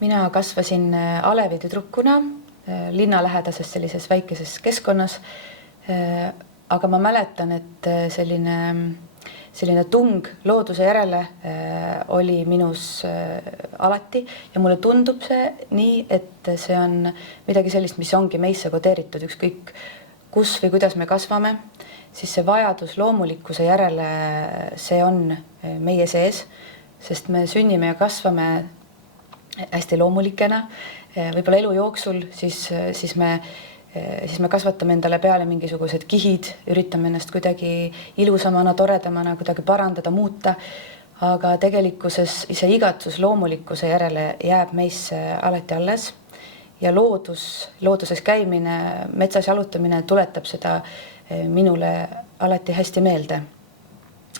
Mina kasvasin Alevi tüdrukuna linnalähedases sellises väikeses keskkonnas. Aga ma mäletan, et selline tung looduse järele oli minus alati ja mulle tundub see nii, et see on midagi sellist, mis ongi meisse kodeeritud, ükskõik kus või kuidas me kasvame, siis see vajadus loomulikkuse järele, see on meie sees, sest me sünnime ja kasvame hästi loomulikena, võib-olla elu jooksul, siis me kasvatame endale peale mingisugused kihid, üritame ennast kuidagi ilusamana, toredamana, kuidagi parandada, muuta, aga tegelikkuses see igatsus loomulikkuse järele jääb meisse alati alles ja looduses käimine, metsas jalutamine tuletab seda minule alati hästi meelde.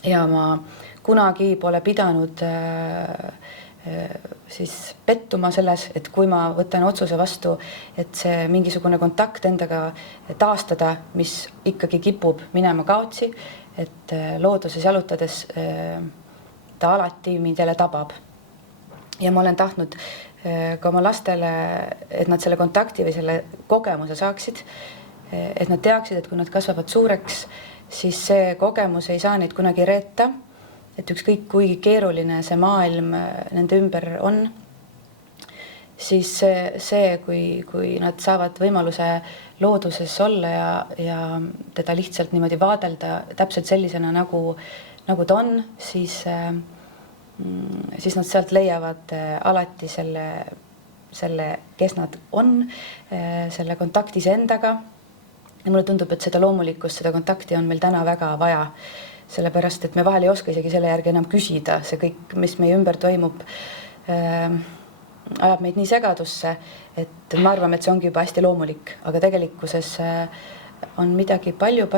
Ja ma kunagi pole pidanud siis pettuma selles, et kui ma võtan otsuse vastu, et see mingisugune kontakt endaga taastada, mis ikkagi kipub minema kaotsi, et looduses jalutades ta alati mind jälle tabab. Ja ma olen tahtnud ka oma lastele, et nad selle kontakti või selle kogemuse saaksid, et nad teaksid, et kui nad kasvavad suureks, siis see kogemus ei saa neid kunagi reeta, et ükskõik kui keeruline see maailm nende ümber on, siis see kui nad saavad võimaluse looduses olla ja teda lihtsalt niimoodi vaadelda täpselt sellisena, nagu ta on, siis nad sealt leiavad alati selle, kes nad on, selle kontakti endaga. Ja mulle tundub, et seda loomulikkust, seda kontakti on meil täna väga vaja. Sellepärast, et me vahel ei oska isegi selle järgi enam küsida. See kõik, mis meie ümber toimub, ajab meid nii segadusse, et me arvame, et see ongi juba hästi loomulik, aga tegelikkuses on midagi palju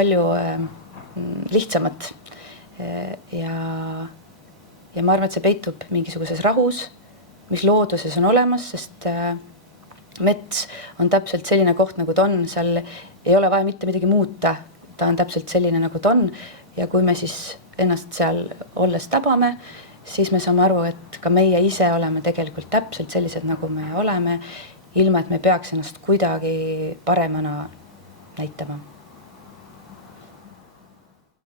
lihtsamat. Ja ma arvan, et see peitub mingisuguses rahus, mis looduses on olemas, sest mets on täpselt selline koht, nagu ta on. Seal ei ole vaja mitte midagi muuta. Ta on täpselt selline, nagu ta on. Ja kui me siis ennast seal olles tabame, siis me saame aru, et ka meie ise oleme tegelikult täpselt sellised, nagu me oleme, ilma et me peaks ennast kuidagi paremana näitama.